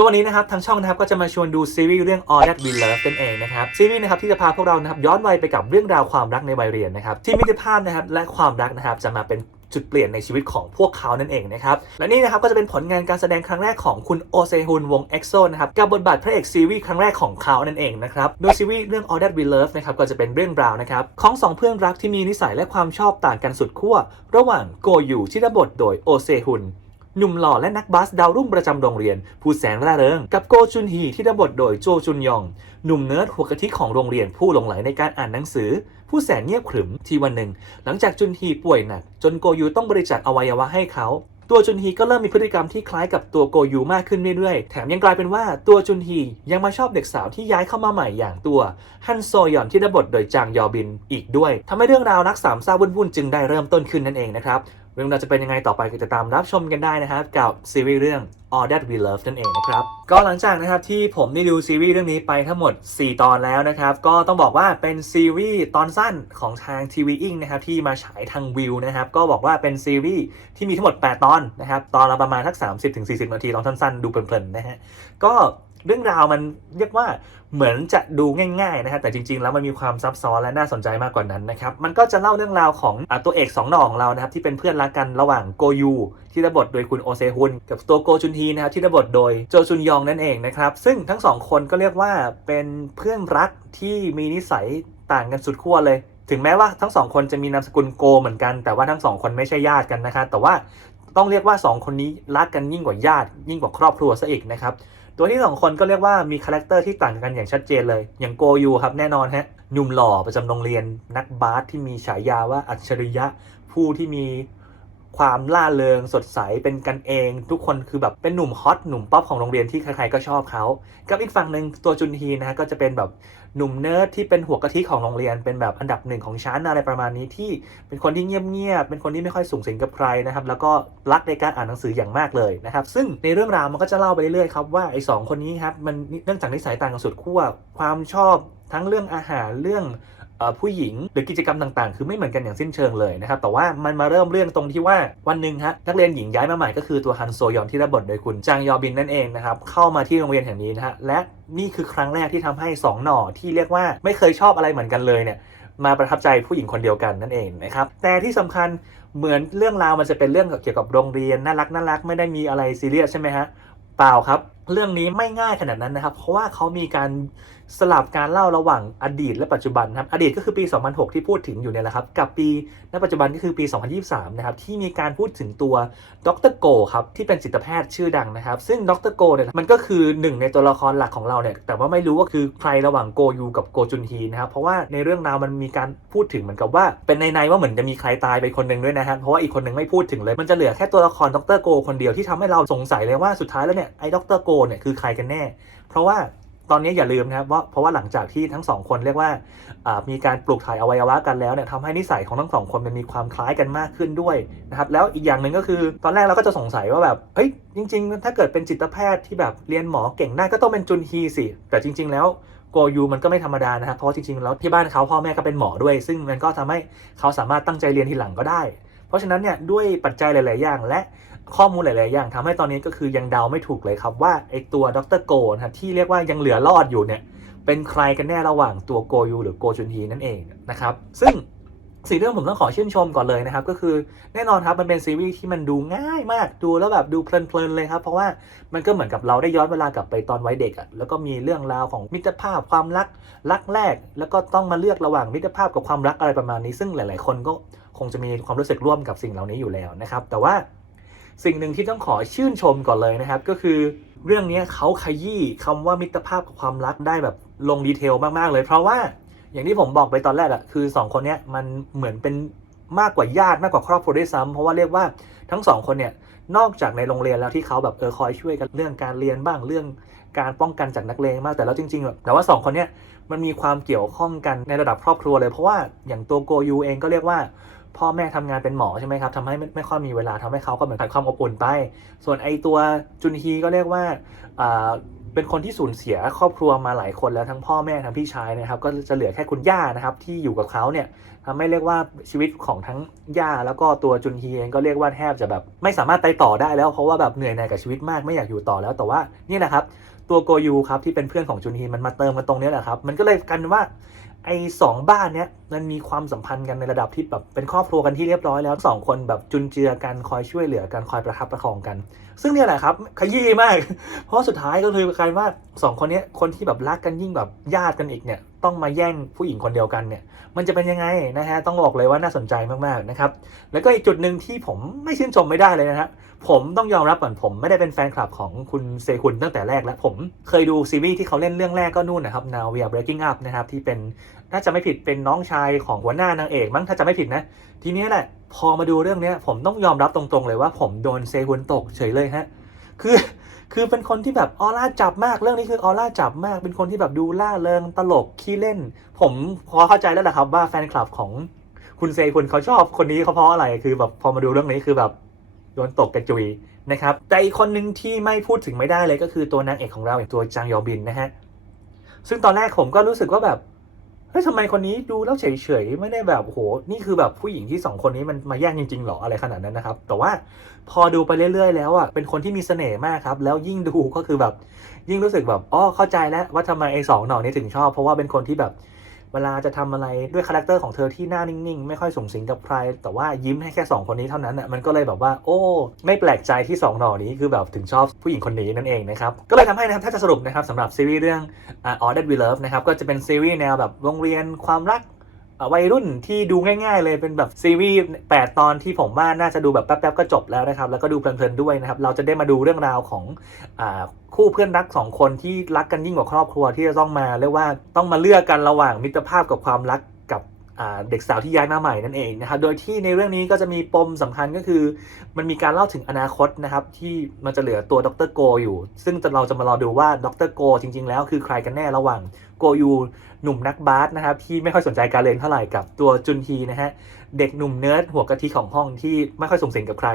ก็วันนี้นะครับทางช่องนะครับก็จะมาชวนดูซีรีส์เรื่อง All That We Love กันเองนะครับซีรีส์นะครับที่จะพาพวกเรานะครับย้อนวัยไปกับเรื่องราวความรักในวัยเรียนนะครับที่มิตรภาพนะครับและความรักนะครับจะมาเป็นจุดเปลี่ยนในชีวิตของพวกเขานั่นเองนะครับ และนี่นะครับก็จะเป็นผลงานการแสดงครั้งแรกของคุณโอเซฮุนวง EXO นะครับกับบทบาทพระเอกซีรีส์ครั้งแรกของเขานั่นเองนะครับโดยซีรีส์เรื่อง All That We Love นะครับก็จะเป็นเรื่องราวนะครับของสองเพื่อนรักที่มีนิสัยและความชอบต่างกันสุดขั้วระหว่างโกยูที่รับบทโดยโอเซฮุน หนุ่มหล่อและนักบาสดาวรุ่งประจำโรงเรียน ผู้แสนร่าเริง กับโกจุนฮีที่รับบทโดยโจจุนยอง หนุ่มเนิร์ดหัวกะทิของโรงเรียนผู้หลงไหลในการอ่านหนังสือ ผู้แสนเงียบขรึมที่วันหนึ่ง หลังจากจุนฮีป่วยหนัก จนโกยูต้องบริจาคอวัยวะให้เขาตัวจุนฮีก็เริ่มมีพฤติกรรมที่คล้ายกับตัวโกยูมากขึ้นเรื่อยๆ แถมยังกลายเป็นว่าตัวจุนฮียังมาชอบเด็กสาวที่ย้ายเข้ามาใหม่อย่างตัวฮันโซยอนที่รับบทโดยจางยอบินอีกด้วยทำให้เรื่องราวรักสามเศร้าวุ่นๆจึงได้เริ่มต้นขึ้นนั่นเองนะครับ เรื่องราวจะเป็นยังไงต่อไปก็จะตามรับชมกันได้นะครับ กับซีรีส์เรื่อง All That We Love นั่นเองนะครับ ก็หลังจากนะครับที่ผมได้ดูซีรีส์เรื่องนี้ไปทั้งหมด 4 ตอนแล้วนะครับ ก็ต้องบอกว่าเป็นซีรีส์ตอนสั้นของทางทีวีอิงนะครับที่มาฉายทางวิวนะครับ ก็บอกว่าเป็นซีรีส์ที่มีทั้งหมด 8 ตอนนะครับ ตอนละประมาณทัก 30-40 นาทีลองสั้นๆ ดูเพลินๆนะฮะก็ เรื่องราวมันเรียกว่าเหมือนจะดูง่ายๆนะฮะแต่จริงๆ แล้วมันมีความซับซ้อนและน่าสนใจมากกว่านั้นนะครับมันก็จะเล่าเรื่องราวของอตัวเอกสองหน่อของเรานะครับที่เป็นเพื่อนรักกันระหว่างโกยู ที่รับบทโดยคุณโอเซฮุนกับตัวโกจุนฮีนะครับที่รับบทโดยโจจุนยองนั่นเองนะครับซึ่งทั้งสองคนก็เรียกว่าเป็นเพื่อนรักที่มีนิสัยต่างกันสุดขั้วเลย ถึงแม้ว่าทั้งสองคนจะมีนามสกุลโกเหมือนกัน แต่ว่าทั้งสองคนไม่ใช่ญาติกันนะครับแต่ว่าต้องเรียกว่าสองคนนี้รักกันยิ่งกว่าญาติ ยิ่งกว่าครอบครัวซะอีกนะครับ ตัวที่สองคนก็เรียกว่ามีคาแรคเตอร์ที่ต่างกันอย่างชัดเจนเลย อย่างโกยูครับแน่นอนฮะหนุ่มหล่อประจำโรงเรียนนักบาสที่มีฉายาว่าอัจฉริยะผู้ที่มีความล่าเริงสดใสเป็นกันเอง ทุกคนคือแบบเป็นหนุ่มฮอตหนุ่มป๊อปของโรงเรียนที่ใครๆก็ชอบเขา กับอีกฝั่งหนึ่งตัวจุนฮีนะฮะก็จะเป็นแบบ หนุ่มเนิร์ดที่เป็นหัวกะทิของโรงเรียนเป็นแบบอันดับหนึ่งของชั้นอะไรประมาณนี้ที่เป็นคนที่เงียบๆเป็นคนที่ไม่ค่อยสูงสิงกับใครนะครับแล้วก็รักในการอ่านหนังสืออย่างมากเลยนะครับซึ่งในเรื่องราวมันก็จะเล่าไปเรื่อยๆครับว่าไอ้สองคนนี้ครับมันเนื่องจากนิสัยต่างกันสุดขั้วความชอบทั้งเรื่องอาหารเรื่อง ผู้หญิงหรือกิจกรรมต่างๆ คือไม่เหมือนกันอย่างสิ้นเชิงเลยนะครับแต่ว่ามันมาเริ่มเรื่องตรงที่ว่าวันหนึ่งฮะนักเรียนหญิงย้ายมาใหม่ก็คือตัวฮันโซยอนที่รับบทโดยคุณจางยอบินนั่นเองนะครับเข้ามาที่โรงเรียนแห่งนี้นะฮะและนี่คือครั้งแรกที่ทำให้ 2 หน่อที่เรียกว่าไม่เคยชอบอะไรเหมือนกันเลยเนี่ยมาประทับใจผู้หญิงคนเดียวกันนั่นเองนะครับแต่ที่สำคัญเหมือนเรื่องราวมันจะเป็นเรื่องเกี่ยวกับโรงเรียนน่ารักน่ารักไม่ได้มีอะไรซีเรียสใช่ไหมฮะเปล่าครับ เรื่องนี้ไม่ง่ายขนาดนั้นนะครับ เพราะว่าเขามีการ สลับการเล่าระหว่างอดีตและปัจจุบันครับอดีตก็คือปี 2006 ที่พูดถึงอยู่เนี่ยแหละครับ กับปีณปัจจุบันก็คือปี 2023 นะครับ ที่มีการพูดถึงตัวดรโกครับ ที่เป็นจิตแพทย์ชื่อดังนะครับ ซึ่งดรโกเนี่ยมันก็คือหนึ่งในตัวละครหลักของเราเนี่ย แต่ว่าไม่รู้ว่าคือใครระหว่างโกยูกับโกจุนฮีนะครับ เพราะว่าในเรื่องราวมันมีการพูดถึงเหมือนกับว่า เป็นในๆว่าเหมือนจะมีใครตายไปคนหนึ่งด้วยนะฮะเพราะว่าอีกคนหนึ่งไม่พูดถึงเลย มันจะเหลือแค่ตัวละครดรโกคนเดียวที่ทำให้เราสงสัยเลยว่าสุดท้ายแล้วเนี่ยไอ้ดรโกเนี่ยคือใครกันแน่ เพราะว่า ตอนนี้อย่าลืมนะครับว่าเพราะว่าหลังจากที่ทั้งสองคนเรียกว่ามีการปลูกถ่ายอวัยวะกันแล้วเนี่ยทำให้นิสัยของทั้งสองคนมันมีความคล้ายกันมากขึ้นด้วยนะครับแล้วอีกอย่างหนึ่งก็คือตอนแรกเราก็จะสงสัยว่าแบบเฮ้ยจริง ๆ ถ้าเกิดเป็นจิตแพทย์ที่แบบเรียนหมอเก่งได้ก็ต้องเป็นจุนฮีสิแต่จริง ๆ แล้วโกยูมันก็ไม่ธรรมดานะครับเพราะจริงๆแล้วที่บ้านเขาพ่อแม่ก็เป็นหมอด้วย ซึ่งมันก็ทำให้เขาสามารถตั้งใจเรียนทีหลังก็ได้ เพราะฉะนั้นเนี่ยด้วยปัจจัยหลาย ๆ อย่าง และข้อมูลหลาย ๆ อย่างทำให้ตอนนี้ก็คือยังเดาไม่ถูกเลยครับว่าไอตัวดรโกนะครับที่เรียกว่ายังเหลือรอดอยู่เนี่ยเป็นใครกันแน่ระหว่างตัวโกยูหรือโกจุนฮีนั่นเองนะครับซึ่งสิ่งที่ผมต้องขอชื่นชมก่อนเลยนะครับ ก็คือแน่นอนครับมันเป็นซีรีส์ที่มันดูง่ายมากดูแล้วแบบดูเพลินๆเลยครับ เพราะว่ามันก็เหมือนกับเราได้ย้อนเวลากลับไปตอนวัยเด็กอะ่ะแล้วก็มีเรื่องราวของมิตรภาพความรักรักแรก แล้วก็ต้องมาเลือกระหว่างมิตรภาพกับความรักอะไรประมาณนี้ ซึ่งหลาย ๆ คนก็ คงจะมีความรู้สึกร่วมกับสิ่งเหล่านี้อยู่แล้วนะครับ แต่ว่าสิ่งหนึ่งที่ต้องขอชื่นชมก่อนเลยนะครับ ก็คือเรื่องนี้เขาขยี้คำว่ามิตรภาพกับความรักได้แบบลงดีเทลมากๆเลย เพราะว่าอย่างที่ผมบอกไปตอนแรกอะคือสองคนเนี้ยมันเหมือนเป็นมากกว่าญาติมากกว่าครอบครัวด้วยซ้ำเพราะว่าเรียกว่าทั้งสองคนเนี่ยนอกจากในโรงเรียนแล้วที่เขาแบบเออคอยช่วยกันเรื่องการเรียนบ้างเรื่องการป้องกันจากนักเลงบ้างแต่แล้วจริงๆแบบแต่ว่าสองคนเนี้ยมันมีความเกี่ยวข้องกันในระดับครอบครัวเลย เพราะว่าอย่างตัวโกยูเองก็เรียกว่า พ่อแม่ทำงานเป็นหมอใช่ไหมครับทำให้ไม่ไม่ค่อยมีเวลาทำให้เขาก็เหมือนขาดความอบอุ่นไป ส่วนไอตัวจุนฮีก็เรียกว่าเป็นคนที่สูญเสียครอบครัวมาหลายคนแล้วทั้งพ่อแม่ทั้งพี่ชายนะครับ ก็จะเหลือแค่คุณย่านะครับ ที่อยู่กับเขาเนี่ยทำให้เรียกว่าชีวิตของทั้งย่าแล้วก็ตัวจุนฮีเองก็เรียกว่าแทบจะแบบไม่สามารถไปต่อได้แล้วเพราะว่าแบบเหนื่อยหน่ายกับชีวิตมากไม่อยากอยู่ต่อแล้วแต่ว่านี่แหละครับตัวโกยูครับที่เป็นเพื่อนของจุนฮีมันมาเติมกันตรงนี้แหละครับ มันก็เลยกันว่า ไอ้สองบ้านเนี้ยมันมีความสัมพันธ์กันในระดับที่แบบเป็นครอบครัวกันที่เรียบร้อยแล้วสองคนแบบจุนเจือกันคอยช่วยเหลือกันคอยประคับประคองกัน ซึ่งเนี่ยแหละครับขยี้มาก เพราะสุดท้ายก็คือกลายว่าสองคนเนี้ยคนที่แบบรักกันยิ่งแบบญาติกันอีกเนี่ยต้องมาแย่งผู้หญิงคนเดียวกันเนี่ย มันจะเป็นยังไงนะฮะ ต้องบอกเลยว่าน่าสนใจมากๆนะครับ แล้วก็อีกจุดหนึ่งที่ผมไม่ชื่นชมไม่ได้เลยนะฮะ ผมต้องยอมรับก่อนผมไม่ได้เป็นแฟนคลับของคุณเซฮุนตั้งแต่แรกแล้ว ผมเคยดูซีรีส์ที่เขาเล่นเรื่องแรกก็นู่นนะครับ Now We Are Breaking Up นะครับ ที่เป็นน่าจะไม่ผิดเป็นน้องชายของหัวหน้านางเอกมั้งถ้าจะไม่ผิดนะ ทีนี้แหละ พอมาดูเรื่องเนี้ยผมต้องยอมรับตรงๆเลยว่า ผมโดนเซฮุนตกเฉยเลยฮะ คือ คือเป็นคนที่แบบออร่าจับมากเรื่องนี้คือออร่าจับมาก เป็นคนที่แบบดูล่าเริงตลกขี้เล่น ผมพอเข้าใจแล้วแหละครับว่าแฟนคลับของคุณเซคุณเขาชอบคนนี้เขาเพราะอะไรคือแบบพอมาดูเรื่องนี้คือแบบโดนตกกระจุยนะครับแต่อีกคนหนึ่งที่ไม่พูดถึงไม่ได้เลยก็คือตัวนางเอกของเราอย่างตัวจางยอบินนะฮะซึ่งตอนแรกผมก็รู้สึกว่าแบบ เฮ้ยทำไมคนนี้ดูแล้วเฉยๆไม่ได้แบบโหนี่คือแบบผู้หญิงที่สองคนนี้มันมาแย่งจริงๆหรออะไรขนาดนั้นนะครับ แต่ว่าพอดูไปเรื่อยๆ แล้วอะเป็นคนที่มีเสน่ห์มากครับ แล้วยิ่งดูก็คือแบบยิ่งรู้สึกแบบอ๋อเข้าใจแล้วว่าทำไมไอ้สองหน่อนี้ถึงชอบ เพราะว่าเป็นคนที่แบบ เวลาจะทำอะไรด้วยคาแรคเตอร์ของเธอที่หน้านิ่งๆ ไม่ค่อยส่งสิงกับใคร แต่ว่ายิ้มให้แค่ 2 คนนี้เท่านั้นอะมันก็เลยแบบว่า โอ้ ไม่แปลกใจที่ 2 หน่อนี้คือแบบถึงชอบผู้หญิงคนนี้นั่นเองนะครับ ก็เลยทำให้นะครับถ้าจะสรุปนะครับสำหรับซีรีส์เรื่อง All That We Love นะครับก็จะเป็นซีรีส์แนวแบบโรงเรียนความรัก วัยรุ่นที่ดูง่ายๆเลยเป็นแบบซีรีส์8 ตอนที่ผมว่าน่าจะดูแบบแป๊บๆก็จบแล้วนะครับแล้วก็ดูเพลินๆด้วยนะครับเราจะได้มาดูเรื่องราวของอคู่เพื่อนรักสองคนที่รักกันยิ่งกว่าครอบครัวที่จะต้องมาเรียกว่าต้องมาเลือกกันระหว่างมิตรภาพกับความรัก เด็กสาวที่ย้ายมาใหม่นั่นเองนะครับโดยที่ในเรื่องนี้ก็จะมีปมสำคัญก็คือ มันมีการเล่าถึงอนาคตนะครับที่มันจะเหลือตัวดรโกอยู่ ซึ่งเราจะมารอดูว่าดรโกจริง ๆ แล้วคือใครกันแน่ระหว่างโกยูหนุ่มนักบาสนะครับที่ไม่ค่อยสนใจการเรียนเท่าไหร่กับตัวจุนฮีนะฮะเด็กหนุ่มเนิร์ดหัวกะทิของห้องที่ไม่ค่อยส่งเสียงกับใคร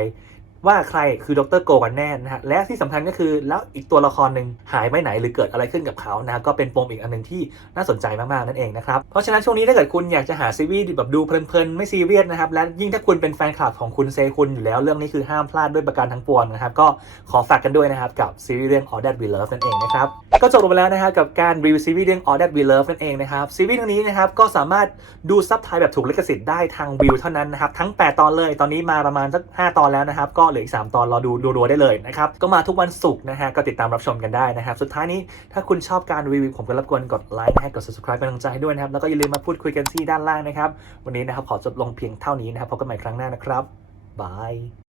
ว่าใครคือดรโกกันแน่นะฮะและที่สำคัญก็คือแล้วอีกตัวละครหนึ่งหายไปไหนหรือเกิดอะไรขึ้นกับเขานะก็เป็นปมอีกอันหนึ่งที่น่าสนใจมากๆนั่นเองนะครับเพราะฉะนั้นช่วงนี้ถ้าเกิดคุณอยากจะหาซีรีส์แบบดูเพลินๆไม่ซีเรียสนะครับและยิ่งถ้าคุณเป็นแฟนคลับของคุณเซคุณอยู่แล้วเรื่องนี้คือห้ามพลาดด้วยประการทั้งปวงนะครับก็ขอฝากกันด้วยนะครับกับซีรีส์เรื่อง All That We Love นั่นเองนะครับก็จบลงไปแล้วนะฮะกับการรีวิวซีรีส์เรื่อง All That We Love นั่นเองนะครับซีรีส์เรื่องนี้นะครับก็สามารถดูซับไทยแบบถูกลิขสิทธิ์ได้ทางวิวเท่านั้นนะครับทั้ง 8 ตอนเลยตอนนี้มาประมาณสัก5ตอนแล้วนะครับก็เหลืออีก 3 ตอนรอดูรัวๆได้เลยนะครับ ก็มาทุกวันศุกร์นะฮะ ก็ติดตามรับชมกันได้นะครับ สุดท้ายนี้ถ้าคุณชอบการรีวิวผมก็รบกวนกดไลค์นะฮะกด subscribe เป็นกำลังใจให้ด้วยนะครับ แล้วก็อย่าลืมมาพูดคุยกันที่ด้านล่างนะครับ วันนี้นะครับขอจบลงเพียงเท่านี้นะครับพบกันใหม่ครั้งหน้านะครับบาย